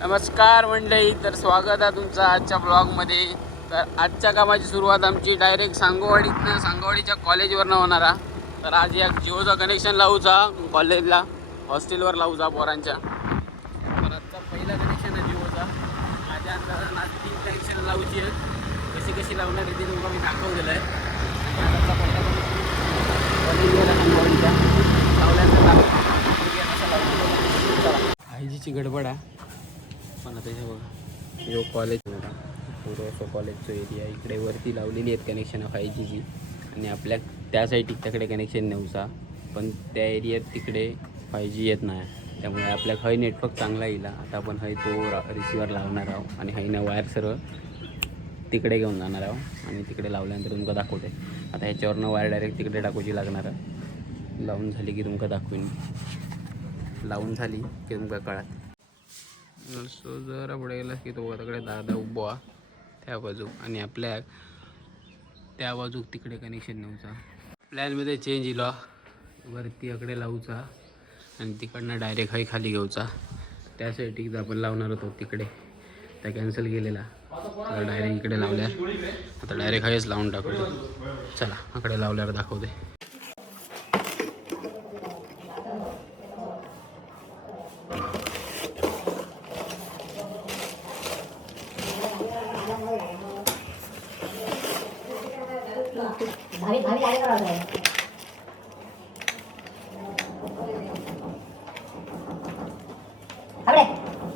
नमस्कार मंडळी, तर स्वागत आहे तुमचं आजच्या ब्लॉगमध्ये. तर आजच्या कामाची सुरुवात आमची डायरेक्ट सांगोवाडीच्या कॉलेजवरनं होणार आहे. तर आज या जिओचा कनेक्शन लावूचा कॉलेजला, हॉस्टेलवर लावूचा पोरांच्या. तर आजचा पहिला कनेक्शन आहे जिओचा. माझ्या अंदाजानं आज 3 कनेक्शन लावूची आहेत. कशी कशी लावणार आहे ते तुम्हाला मी दाखवलेलं आहे. आजचा पहिला कॉलेजवर सांगोवाडीच्या लावल्यानंतर आयजीची गडबड आहे. पण आता हे बघा, जो कॉलेज होता पूर्व कॉलेजचा एरिया इकडे वरती लावलेली आहेत कनेक्शन 5Gची. आणि आपल्या त्या साईड तिकडे कनेक्शन नव्हता, पण त्या एरियात तिकडे 5G येत नाही. त्यामुळे आपल्या हय नेटवर्क चांगला येईल. आता आपण हय तो रिसिवर लावणार आहोत आणि हयनं वायर सर्व तिकडे घेऊन जाणार आहोत आणि तिकडे लावल्यानंतर तुमका दाखवते. आता ह्याच्यावरनं वायर डायरेक्ट तिकडे टाकूची लागणार आहे. लावून झाली की तुमका दाखवीन. लावून झाली की तुमका कळत. सो जरा पुढे गेला की तो तिकडे दादा उभा त्या बाजू आणि आपल्या त्या बाजूक तिकडे कनेक्शन नव्हता. प्लॅनमध्ये चेंज येईल. वरती इकडे लावूचा आणि तिकडनं डायरेक्ट हय खाली घेऊचा. त्यासाठी आपण लावणार होतो तिकडे, त्या कॅन्सल केलेला. तर डायरेक्ट इकडे लावल्या. आता डायरेक्ट हयच लावून टाकतो. चला इकडे लावल्यावर दाखवते.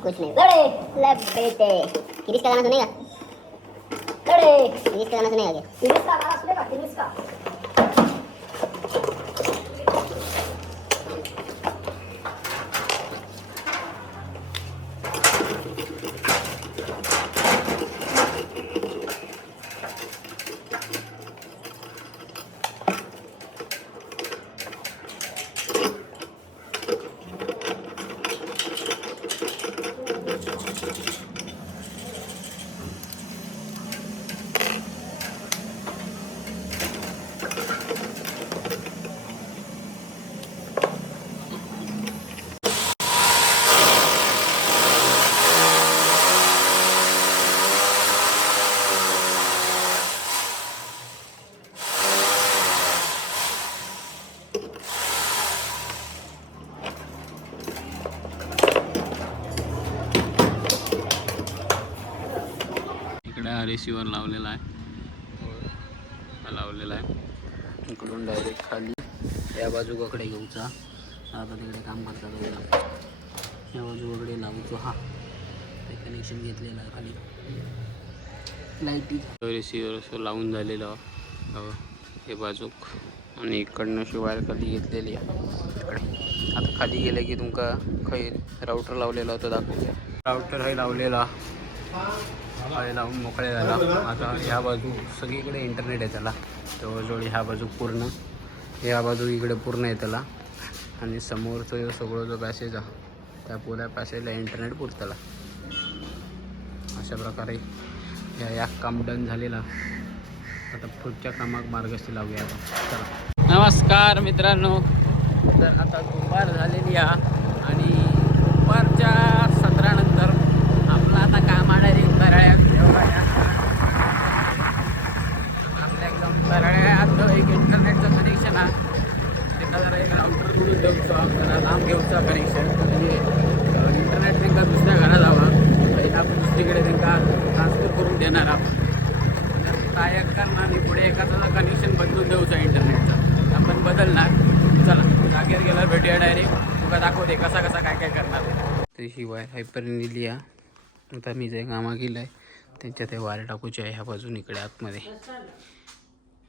कुछ नहीं लड़े ले बेटे किरिस का गाना सुनेगा लड़े किरिस का गाना सुनेगा क्या किरिस का गाना सुनेगा किरिस का रिसिवर लावलेला आहे. इकडून डायरेक्ट खाली या बाजूकडे घेऊचा. आता तिकडे काम करतात. या बाजूकडे लावतो. हा ते कनेक्शन घेतलेलं आहे खाली लाईटी. रिसिवर असं लावून झालेलं हे बाजूक आणि इकडनं अशी वायर खाली घेतलेली आहे इकडे. आता खाली गेले की तुमका खै राऊटर लावलेला होता दाखवूया. राऊटर हे लावलेला लावून मोकळे झाला. आता ह्या बाजू सगळीकडे इंटरनेट आहे त्याला. जवळजवळ ह्या बाजू पूर्ण, ह्या बाजू इकडे पूर्ण आहे त्याला. आणि समोरचं सगळं जो पॅसेज आहे त्या पुऱ्या पॅसेजला इंटरनेट पुरताला. अशा प्रकारे या काम डन झालेला. आता पुढच्या कामाक मार्गस्थी लावूया आपण. चला. नमस्कार मित्रांनो. तर आता दुपार झालेली आहे आणि दुपारच्या 17 नंतर आपला आता काम डायरेक्ट बराळ्यात आपल्या एकदम बराळ्यात एक इंटरनेटचं कनेक्शन आहे. त्याला जरा एक राऊटर करून देऊचा, जरा लांब घेऊचा कनेक्शन. म्हणजे इंटरनेट त्यांना दुसऱ्या घरात जावा आणि आपण दुसरीकडे त्यांना ट्रान्सफर करून देणार आहोत. काय करणार आणि पुढे एखादा कनेक्शन बदलून देऊचा इंटरनेटचा आपण बदलणार. चला जागेवर गेल्यावर भेटूया. डायरेक्ट तुला दाखवते कसा कसा काय काय करणार. त्याशिवाय हायपर्यंत दिली आहे. आता मी जे कामा केलं आहे त्यांच्यात ते वायर टाकूचे आहे. ह्या बाजून इकडे आतमध्ये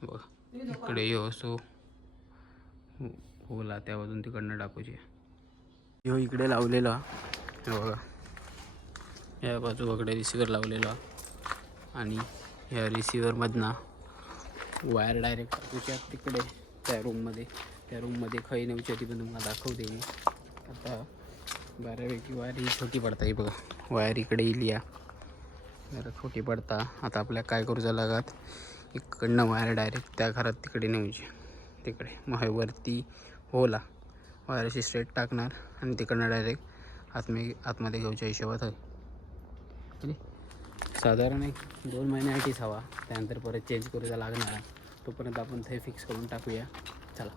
बघ, इकडे यो असो होला त्या बाजून तिकडनं टाकूचे. ह्यो इकडे लावलेला बघा, या बाजूकडे रिसिवर लावलेला आणि ह्या रिसिवरमधनं वायर डायरेक्ट टाकूच्या तिकडे त्या रूममध्ये खै नेऊची ती पण तुम्हाला दाखवते मी. आता बऱ्यापैकी वायर ही छोटी पडता ही बघा. वायर इकडे येईल या जरा छोटी पडता. आता आपल्या काय करूचा लागत, इकडनं वायर डायरेक्ट त्या घरात तिकडे नेऊची तिकडे. मग वरती होला वायर अशी स्ट्रेट टाकणार आणि तिकडनं डायरेक्ट आतमध्ये घेऊच्या हिशोबात साधारण एक 2 महिन्यासाठीच हवा, त्यानंतर परत चेंज करूचा लागणार आहे. तोपर्यंत आपण ते फिक्स करून टाकूया. चला.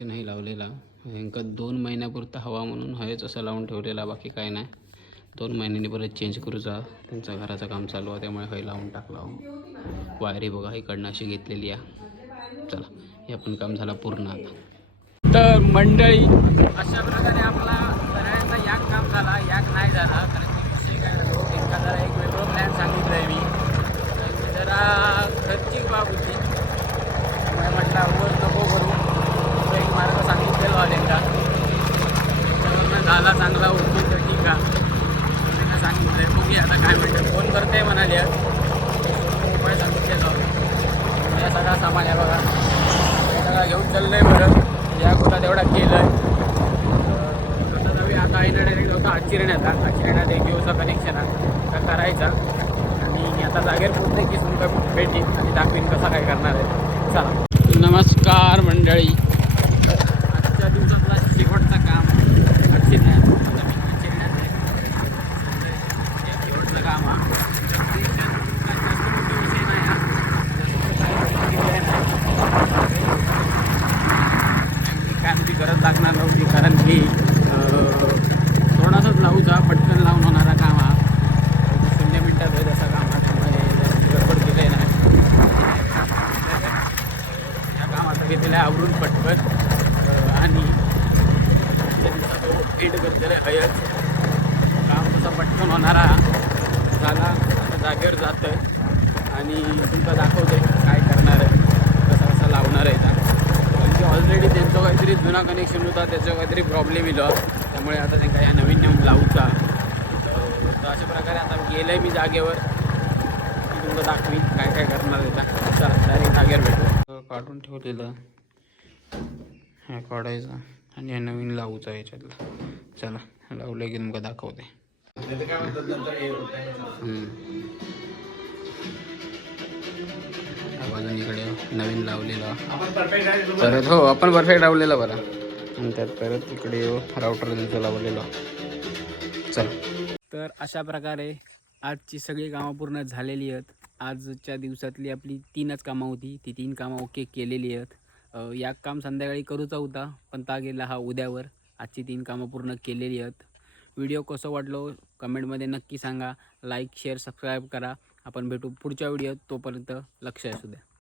नाही लावलेला यांका 2 महिन्यापुरता हवा म्हणून हवेच असं लावून ठेवलेला, बाकी काय नाही. 2 महिन्यांनी परत चेंज करूचा. त्यांचं घराचं काम चालू आहे त्यामुळे हवे लावून टाकला. वायरी बघा इकडनं अशी घेतलेली आहे. चला, हे आपण काम झालं पूर्ण आता. तर मंडळी अशा प्रकारे आपला सगळ्यांचा याक काम झाला, याक नाही झाला. कारण विषय काय झालो, त्यांना जरा एक वेगळं प्लॅन सांगितलं आहे मी. जरा खर्चिक बाब होती त्यामुळे म्हटलं अवघड नको करू. एक मार्ग सांगितलेला वाल्यांना त्याच्यावरनं झाला चांगला होती तर ठीक आहे. त्यांना सांगितलं आहे बघी आता काय म्हणतात. फोन करते म्हणाले उपाय सांगितले जाऊ. या सगळा सामान आहे बघा, हे सगळा घेऊन चाललं आहे. बरं या कुठला तेवढा केलं आहे. आता जाऊया आता आईनं डायरेक्ट होता आचिरण्यात 1 दिवसा कनेक्शन आहे करायचा. आणि आता जागेवर पोहोचले की सुनका भेटी आणि दाखवीन कसा काय करणार आहे. चला. नमस्कार मंडळी, आजच्या दिवसातला शेवटचं काम आचिरण्यात. शेवटचं काम हा विषय नाही हा. काय ती गरज लागणार नव्हती, कारण की थोडासाच लावूचा पटकन लावून होणारा काम हा. 0 मिनिटात होईल असा काम हा, त्यामुळे जास्त गडबड केलं नाही. या कामाचं घेतलेलं आहे आवरून पटकन. आणि एड करलेलं आहे हयच काम तसं पटकन होणारा झाला. आता जागेवर जातं आणि तुमचं दाखवते काय करणार आहे, कसं लावणार आहे. म्हणजे ऑलरेडी त्यांचं काहीतरी जुना कनेक्शन होता, त्याचं काहीतरी प्रॉब्लेम येलं, त्यामुळे आता त्यांना या नवीन लावूचा. तर अशा प्रकारे आता गेलं आहे मी जागेवर की तुमचं दाखवी काय काय करणार आहे. चला डायरेक्ट जागेवर भेटू. काढून ठेवलेलं हे काढायचं आणि हे नवीन लावूचं आहे याच्यातलं. चला लावलं की तुमका दाखवते. अजून इकडे नवीन लावलेला परत. हो आपण परफेक्ट लावलेला बरा. नंतर परत इकडे राऊटर त्यांचं लावलेलं. चला. तर अशा प्रकारे आजची सगळी कामं पूर्ण झालेली आहेत. आजच्या दिवसातली आपली 3च कामं होती, ती 3 कामं ओके केलेली आहेत. या काम संध्याकाळी करूचा होता पण ता गेला हा उद्यावर. आजची 3 कामं पूर्ण केलेली आहेत. व्हिडिओ कसं वाटलो कमेंटमध्ये नक्की सांगा. लाईक शेअर सबस्क्राईब करा. आपण भेटू पुढच्या व्हिडिओत. तोपर्यंत लक्ष असू द्या.